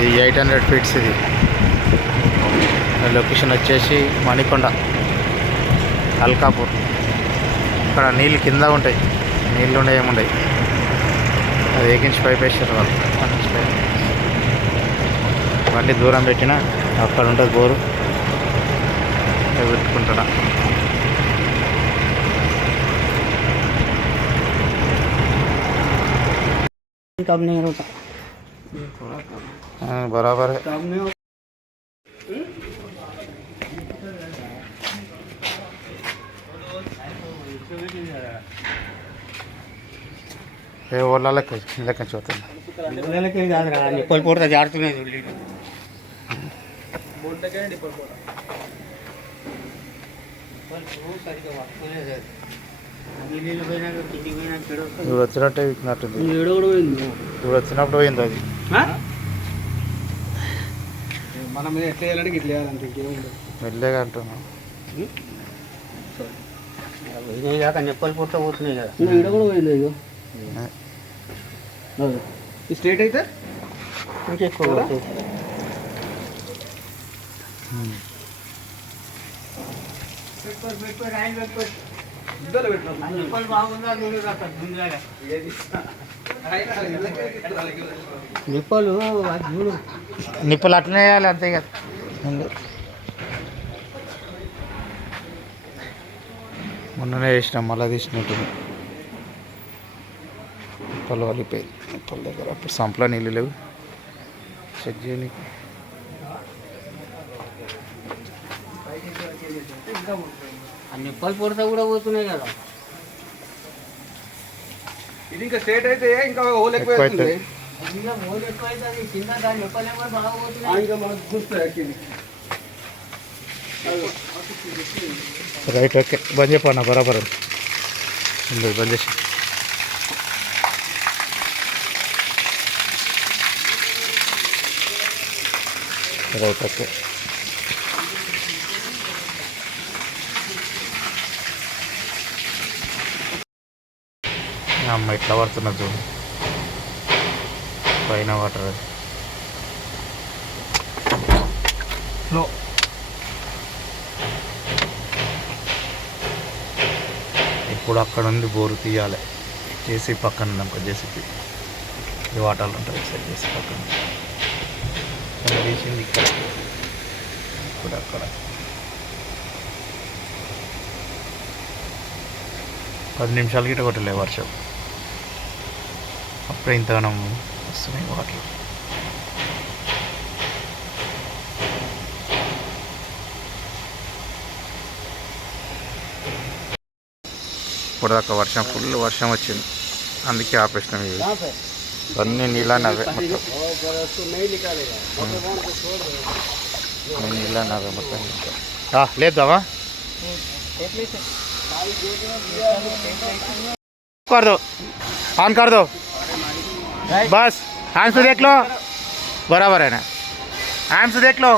ఇది 800 ఫీట్స్. ఇది లొకేషన్ వచ్చేసి మణికొండ, అల్కాపూర్. ఇక్కడ నీళ్ళు కింద ఉంటాయి, నీళ్ళు ఉండే ఏముండయి. అది ఏకించి పైప్ వేసారు వాళ్ళు. బండి దూరం పెట్టినా అక్కడ ఉంటుంది బోరు, పెట్టుకుంటున్నా. बराबर है. ये ओला लेके चोते लेके जा रहा है निपल पोरता जारतो नहीं जुली बोर्ड तक है निपल पोरता पर वो सारी का बात कोने है నీళ్ళు పోయినాక కిందికి పోయినాక ఇప్పుడు వచ్చినట్టే విక్కినట్టుంది. ఏడో కూడా పోయింది. ఇప్పుడు వచ్చినప్పుడు పోయింది అది. మనం ఎట్లా చేయాలంటే ఇట్లా చేయాలంటే ఇంకేముంది. మెల్లగా అంటున్నాం. పోయినాక నిప్పలు పుట్ట పోతున్నాయి కదా. ఈడ కూడా పోయింది. ఇగో స్ట్రేట్ అయితే ఇంకెక్కువ నిప్పలు నిప్పులు అట్లనే వేయాలి అంతే కదా. మొన్ననే వేసినాం, మళ్ళీ తీసినట్టుంది. నిప్పలు వలిపోయింది నిప్పల దగ్గర. అప్పుడు సంపలో నీళ్ళు లేవు, చెక్ చేయడానికి. నిప్పలు పొడతా కూడా పోతున్నాయి కదా. ఇది ఇంకా స్ట్రేట్ అయితే ఇంకా హోల్ ఎక్కువ అవుతుంది. ఇంకా హోల్ ఎక్కువ అవుతుంది కింద. దాని నిప్పలు ఏమో బాగా పోతున్నాయి. ఇంకా మనకు చూస్తాయి. Right, okay. బంద్ చెప్పన్నా, బరాబర్ ఉంది. బంద్ చేసి రైట్, ఓకే. అమ్మ ఇట్లా పడుతున్నది చూడు, పైన వాటర్. అది ఫ్లో. ఇప్పుడు అక్కడ ఉంది బోరు తీయాలి. జేసీబీ పక్కన ఉంది అనుకో, జేసీబీ ఈ వాటర్లు ఉంటుంది సార్. జేసీ పక్కన తీసింది ఇక్కడ. ఇప్పుడు అక్కడ 10 నిమిషాలు గిట్ట కొట్టలే వర్షం, అప్పుడే ఇంతగానం వస్తున్నాయి వాటర్. ఇప్పుడు దాకా వర్షం, ఫుల్ వర్షం వచ్చింది, అందుకే ఆపేసినాం. ఇవి అన్నీ నీళ్ళని అవే మొత్తం, నీళ్ళని అవే మొత్తం. లేదావా कर दो, ऑन कर दो बस. हैंड से देख लो, बराबर है ना. हैंड से देख लो.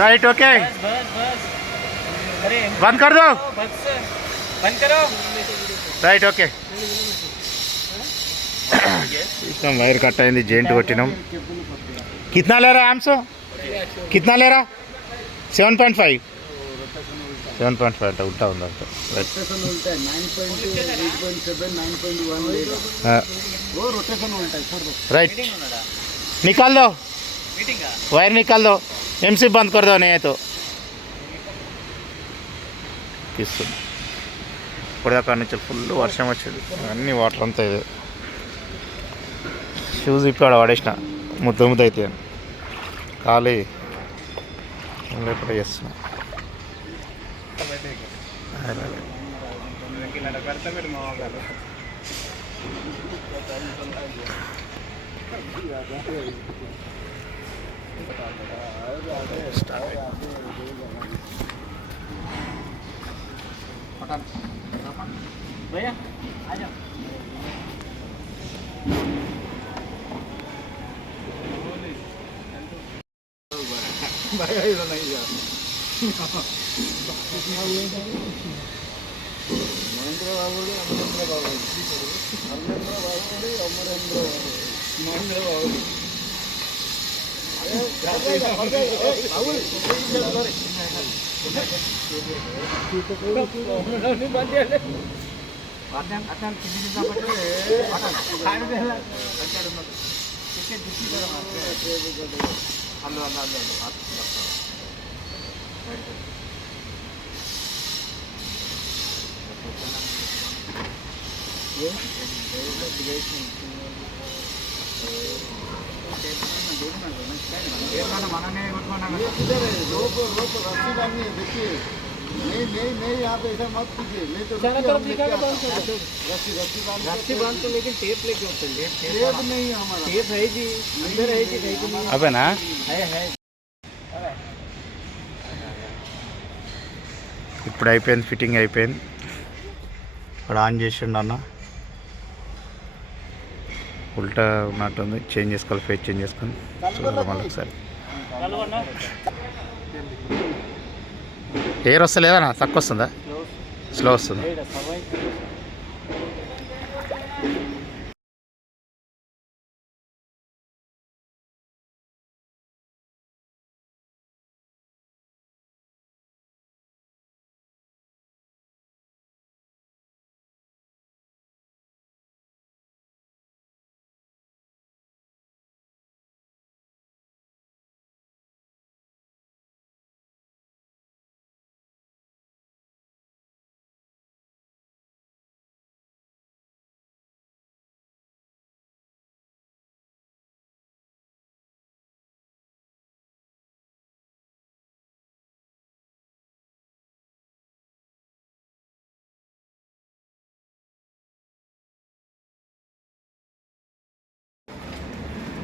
Right, okay. बंद कर दो, बंद करो. Right, okay. వైర్ కట్ అయింది, జెయింట్ కొట్టినాం. कितना ले रहा है आमसो? कितना ले रहा? 7.5 అంటే ఉంటా ఉంది అంత. राइट, निकाल दो वायर, निकाल दो. एमसी बंद कर दो, नहीं तो తీస్తుంది. ఇప్పటిదాకా నుంచి ఫుల్ వర్షం వచ్చింది, అన్ని వాటర్ అంతా ఇది. షూస్ ఇప్పుడు ఆడ పడేసిన, ముద్ద ముద్ద అయితే ఖాళీ ఇప్పుడు చేస్తున్నా. भैया आ जाओ. మహేంద్ర బాబుడు, అమరేంద్ర బాబుడు, అమరేంద్ర బాబుడు, అమరేంద్ర బాబుడు. नहीं आप ऐसा मत कीजिए, नहीं तो रस्सी बांध तो, लेकिन टेप लेके होते हैं। टेप नहीं है हमारा, टेप है जी अंदर है जी, कहीं అవేనా है। ఇప్పుడు అయిపోయింది, ఫిట్టింగ్ అయిపోయింది. ఇక్కడ ఆన్ చేసిండు అన్న. ఉల్టా ఉన్నట్టుంది, చేంజ్ చేసుకోవాలి, ఫేస్ చేంజ్ చేసుకొని చూద్దాం మళ్ళీ ఒకసారి. ఎయిర్ వస్తలేదన్నా? తక్కువ వస్తుందా? స్లో వస్తుందా?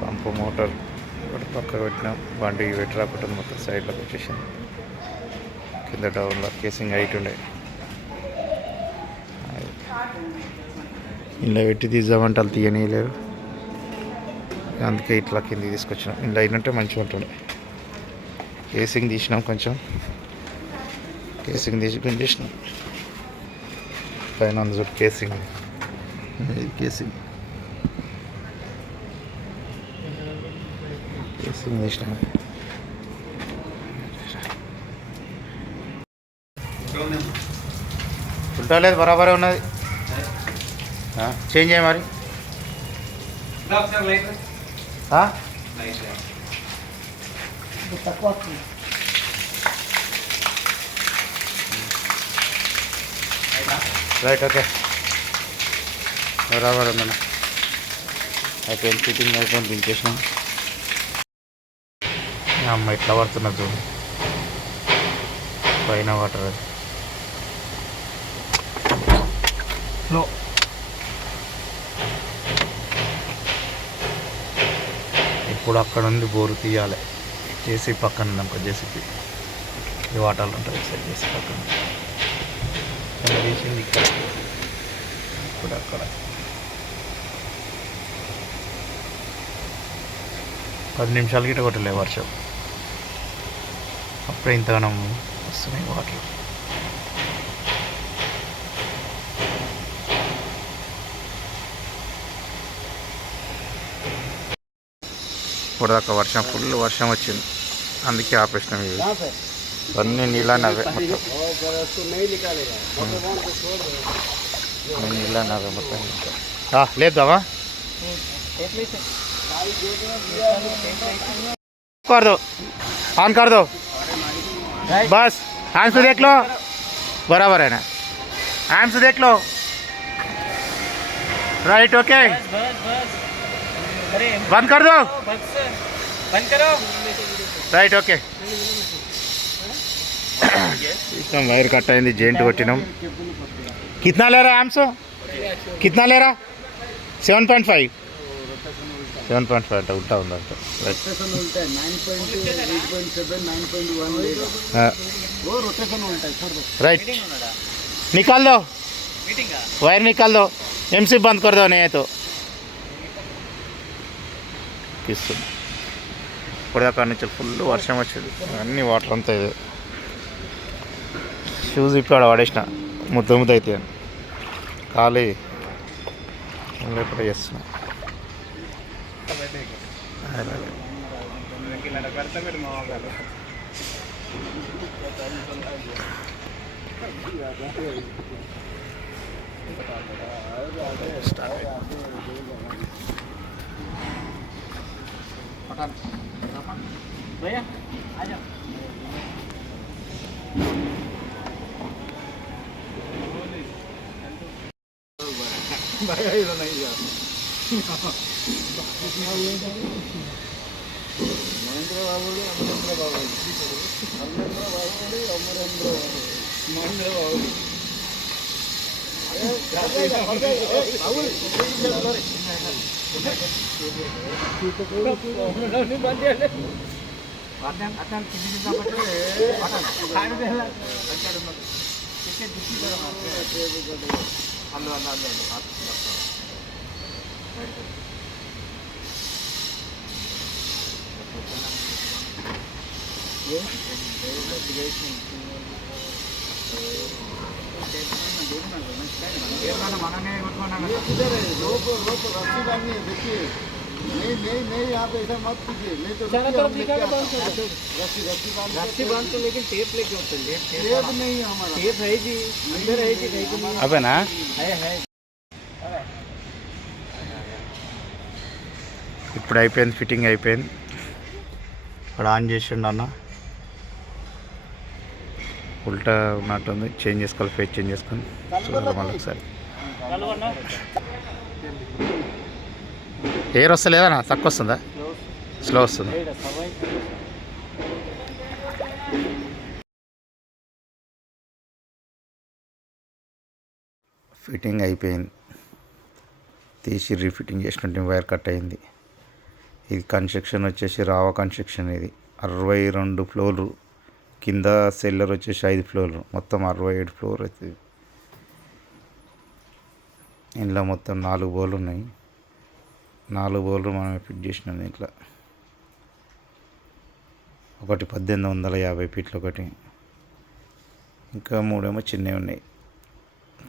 పంపు మోటార్ ఒకటి పక్కకు పెట్టినాం, బండి పెట్టి రాకుండా మొత్తం సైడ్లోకి వచ్చేసింది. కింద డౌన్లో కేసింగ్ హైట్ ఉండే, ఇలా పెట్టి తీద్దామంటే వాళ్ళు తీయనీయలేరు, అందుకే ఇట్లా కిందికి తీసుకొచ్చినాం. ఇలా అయినట్టే మంచిగా ఉంటుండే. కేసింగ్ తీసినాం, కొంచెం కేసింగ్ తీసి గుంజేసినాం పైన అందులో కేసింగ్. కేసింగ్ కేసింగ్ తీసినాం. ఉల్టా లేదు, బరాబరే ఉన్నది. చేంజ్ చేయ మరి. రైట్, ఓకే, బరాబర్ ఉందన్న. అయిపోయింది, ఫిట్టింగ్ అయిపోయింది, దించేసినాం. అమ్మ ఇట్లా పడుతున్నది చూడు, పైన వాటర్ ఫ్లో. ఇప్పుడు అక్కడ ఉంది బోరు తీయాలి. జేసీ పక్కన ఉందనుకో, జేసీపీ ఈ వాటర్లు ఉంటుంది, సైడ్ జేసీ పక్కన తీసింది ఇక్కడ. ఇప్పుడు అక్కడ 10 నిమిషాలు గిట్ట కొట్టలే వర్షం, అప్పుడే ఇంతగానం వస్తున్నాయి వాటర్. ఇప్పుడు దాకా వర్షం, ఫుల్ వర్షం వచ్చింది, అందుకే ఆపేసినాం. ఇవి అన్నీ నీళ్ళని అవే మొత్తం, నీళ్ళని అవే మొత్తం. లేద్దామా? कर दो, ऑन कर दो बस. हैंड से देख लो, बराबर है ना? हैंड से देख लो, राइट, ओके. बंद कर दो, बंद करो, राइट, ओके. इतना वायर कट अయింది, జెయింట్ కొట్టినాం. कितना ले रहा है आमसो? कितना ले रहा? 7.5 అంటే ఉంటా ఉందంట. राइट, निकाल दो वायर, निकाल दो. एमसी बंद कर दो, नहीं तो తీస్తుంది. ఇప్పుడు దాకా నుంచి ఫుల్ వర్షం వచ్చేది, అన్ని వాటర్ అంతా ఇది. షూస్ ఇప్పుడు ఆడ పడేసిన, ముద్ద అయితే ఖాళీ ఇప్పుడు చేస్తున్నా. भैया आ जाओ भैया इधर नहीं यार महेंद्र बाबू अमरेंद्र बाबू अमरेंद्र बाबू नहीं आप ऐसा मत कीजिए नहीं तो रस्सी बांध तो लेकिन टेप लेके होते हैं टेप नहीं हमारा टेप है जी अंदर है जी नहीं అవేనా है ఇప్పుడు అయిపోయింది, ఫిట్టింగ్ అయిపోయింది. ఇక్కడ ఆన్ చేసిండు అన్న. ఉల్టా ఉన్నట్టుంది, చేంజ్ చేసుకోవాలి, ఫేస్ చేంజ్ చేసుకొని చూడాలి మళ్ళీ ఒకసారి. ఎయిర్ వస్తలేదన్నా? తక్కువ వస్తుందా? స్లో వస్తుంది. ఫిట్టింగ్ అయిపోయింది, తీసి రీఫిట్టింగ్ చేసినట్టు వైర్ కట్ అయింది. ఇది కన్స్ట్రక్షన్ వచ్చేసి రావా కన్స్ట్రక్షన్. ఇది 62 ఫ్లోర్లు, కింద సెల్లర్ వచ్చేసి 5 ఫ్లోర్లు, మొత్తం 67 ఫ్లోర్ అవుతుంది. ఇంట్లో మొత్తం 4 బోర్లు ఉన్నాయి. 4 బోర్లు మనం ఫిట్ చేసినాం దీంట్లో. ఒకటి 1850 ఫీట్లు, ఒకటి ఇంకా 3 ఏమో చిన్నవి ఉన్నాయి,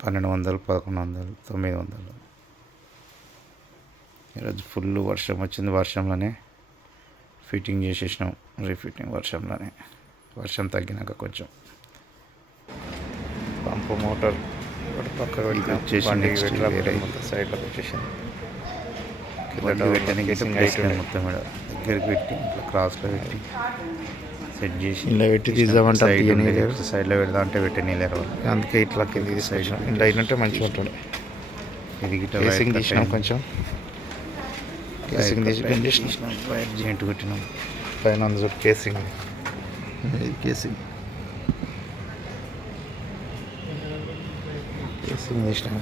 1200, 1100, 900. ఈరోజు ఫుల్ వర్షం వచ్చింది, వర్షంలోనే ఫిట్టింగ్ చేసేసినాం. రీఫిట్టింగ్ వర్షంలోనే, వర్షం తగ్గినాక కొంచెం. పంపు మోటార్ పక్క వచ్చేసి సైడ్లోకి వచ్చేసింది. మొత్తం దగ్గరికి పెట్టి ఇట్లా క్రాస్లో పెట్టి సెట్ చేసి ఇలా పెట్టి తీద్దామంటే సైడ్లో పెడదా అంటే పెట్టనీలేరు వాళ్ళు, అందుకే ఇట్లా కింద సైడ్ ఇలా అయినట్టే మంచిగా ఉంటుంది. ఇది గిట్ట కేసింగ్ తీసినాం, కొంచెం కేసింగ్ తీసి చేసినాం, వైర్ జాయింట్ కొట్టినాం పైన. అందులో కేసింగ్, ఇది కేసింగ్ కేసింగ్ తీసినాం.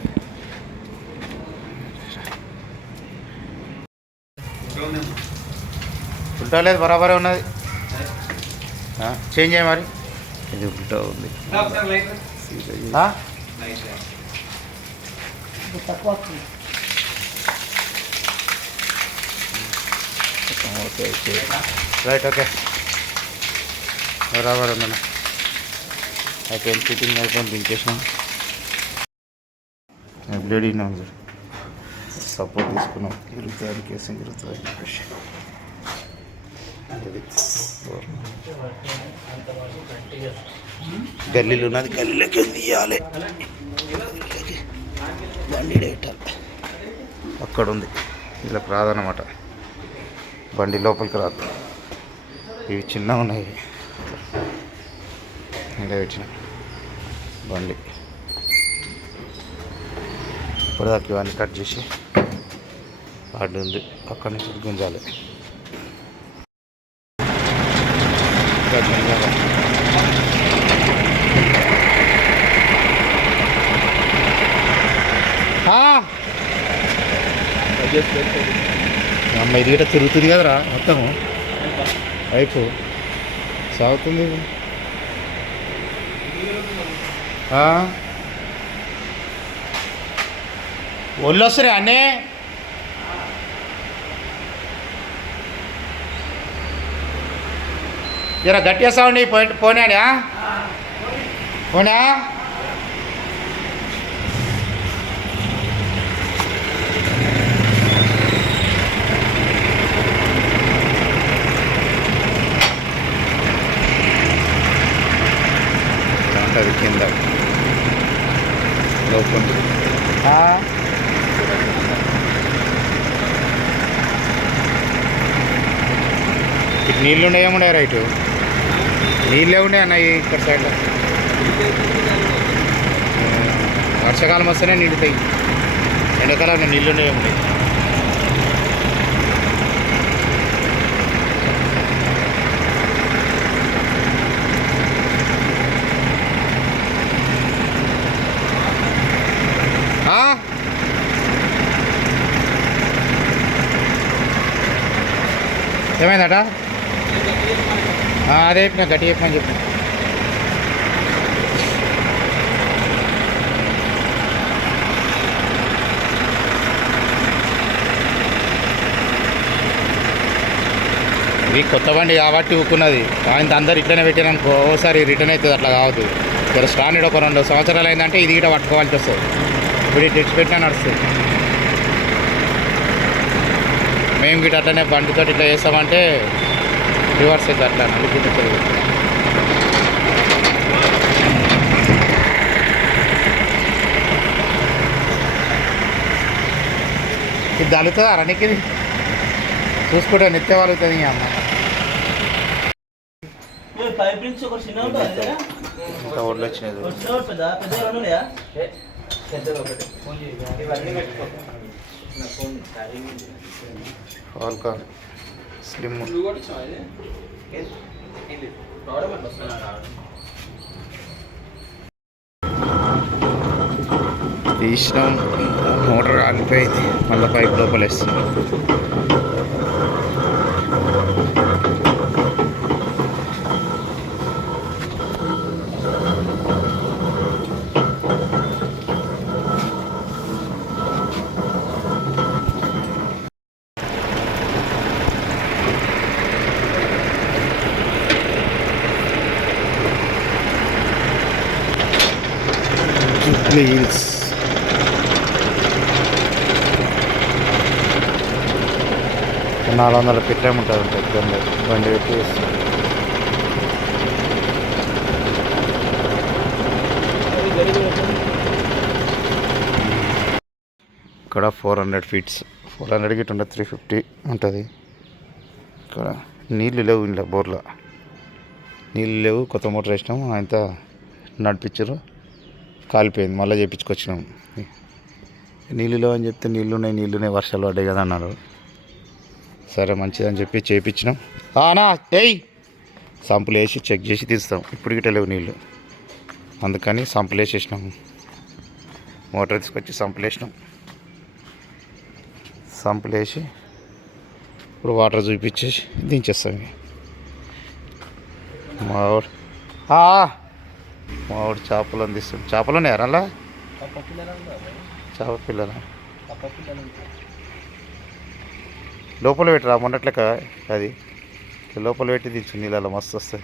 ఉల్టా లేదు, బరాబరే ఉన్నది. చేంజ్ అయ్యి మరి, ఇది ఉల్టా ఉంది. రైట్, ఓకే, బరాబర్ ఉందన్న. అయిపోయింది, ఫిట్టింగ్ అయిపోయింది, దించేసినాం. బ్లేడ్ అయినా ఉంది, సపోర్ట్ తీసుకున్నాం. ఇరుగుతుంది, కేసింగ్ ఇరుగుతుంది అని చెప్పేసి. గల్లీలు ఉన్నది, గల్లీలోకి తీయాలి, బండి పెట్టాలి. అక్కడ ఉంది, ఇలా రాదన్నమాట, బండి లోపలికి రాదు. ఇవి చిన్నగా ఉన్నాయి, ఇలా పెట్టిన బండి. ఇప్పటిదాకా ఇవన్నీ కట్ చేసి పాడు ఉంది, అక్కడి నుంచి గుంజాలి. అమ్మ ఇది గట్రా తిరుగుతుంది కదరా మొత్తము, వైపు సాగుతుంది. ఒళ్ళు వస్తారా అన్నే? జర గట్టిగా సౌండ్ పోనాడా? పోనా? తీసుకుంటుంది. ఇటు నీళ్ళు ఉండేమో రైట్, నీళ్ళే ఉండే అన్నయ్య ఇక్కడ సైడ్లో. వర్షాకాలం వస్తేనే నిండుతాయి, ఎండాకాలం నీళ్ళు ఉండేమో. ఏమైందట? అదే చెప్పిన, గట్టి చెప్పమని చెప్పిన. ఇది కొత్త బండి కాబట్టి ఊకున్నది, ఆయన అందరు ఇట్లనే పెట్టారనుకో ఓసారి రిటర్న్ అవుతుంది. అట్లా కావద్దు. ఇక్కడ స్టాండర్డ్ ఒక 2 సంవత్సరాలు అయిందంటే ఇది కూడా పట్టుకోవాల్సి వస్తుంది. ఇప్పుడు ఇటు తెచ్చి పెట్టినా నడుస్తుంది. మేము గిట్ట అట్లనే బండితో ఇట్లా చేస్తామంటే రివర్స్ అయితే అట్లా నడుపుతుంది. ఇది దలుతుందా రణికి? చూసుకుంటే నిత్య వాలుతుంది అమ్మ. ఇంకా ఒడ్లు వచ్చినాయి. ఫాల్కాన్ స్లిమ్ తీసినాం. మోటార్ ఆగిపోయింది, మళ్ళీ పైప్ లోపల వేస్తున్నాం. ప్లీజ్ $400 పెట్టాముంటుంది పెద్ద బండి పెట్టి. ఇక్కడ 400 ఫీట్స్, 400కి 350 ఉంటుంది. ఇక్కడ నీళ్ళు లేవు, ఇంట్లో బోర్లో నీళ్ళు లేవు. కొత్త మోటార్ వేసినాము, అంత నడిపించారు, కాలిపోయింది. మళ్ళీ చేయించుకొచ్చినాము. నీళ్ళు లేవు అని చెప్తే నీళ్ళున్నాయి వర్షాలు పడ్డాయి కదా అన్నారు. సరే మంచిదని చెప్పి చేయించినాం. నా ఏయ్ సంపులు వేసి చెక్ చేసి తీస్తాం. ఇప్పుడు గిట్ట లేవు నీళ్ళు, అందుకని సంపులు వేసేసినాము. మోటార్ తీసుకొచ్చి సంపులు వేసినాం. సంపులు వేసి ఇప్పుడు వాటర్ చూపించేసి దించేస్తాం. మావాడు చేపలు అందిస్తాడు. చేపలు ఉన్నాయా అలా? చేప పిల్లల లోపల పెట్టరా మొన్నట్లక, అది లోపల పెట్టి దించు, నీళ్ళలో మస్తు వస్తాయి.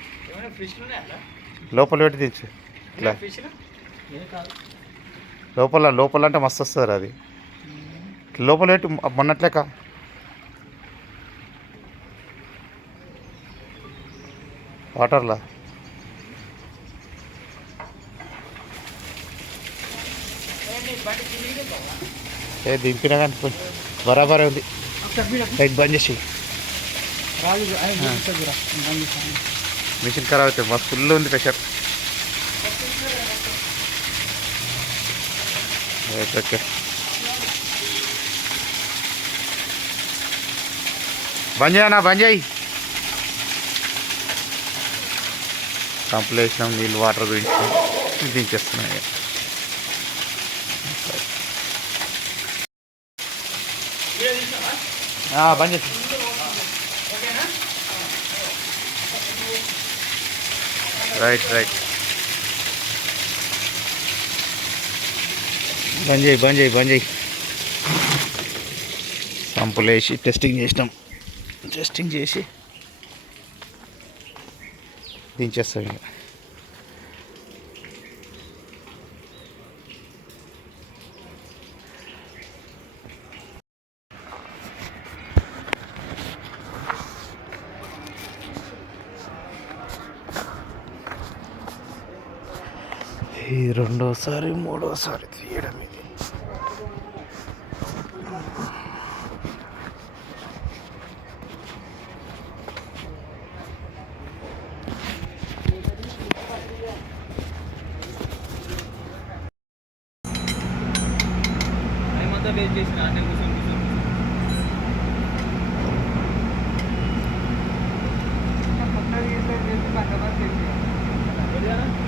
లోపల పెట్టి దించు ఇట్లా, లోపల అంటే మస్తు వస్తుంది అది. లోపల పెట్టి మొన్నట్లక వాటర్లా. దింపినా కానీ బరాబరే ఉంది. రైట్ బంద్ చేసి మిషన్ ఖరాబ్ అవుతుంది. మాకు ఫుల్ ఉంది ప్రెషర్. Right okay. బంద్ చేయనా? బంద్ చేయి. సంపులు వేసినాం, నీళ్ళు వాటర్ గురించినాం, దించేస్తున్నాయి. బంద్ చేసి రైట్ బంద్ చేయి. సంపులు వేసి టెస్టింగ్ చేసినాం. టెస్టింగ్ చేసి దించేస్తాం. ఇక ఇది రెండోసారి మూడోసారి తీయడం ఇది. మేమంతా వెయిట్ చేసిన అన్నీ కూర్చొని కొత్తగా చేసి బందోబస్తు చేసి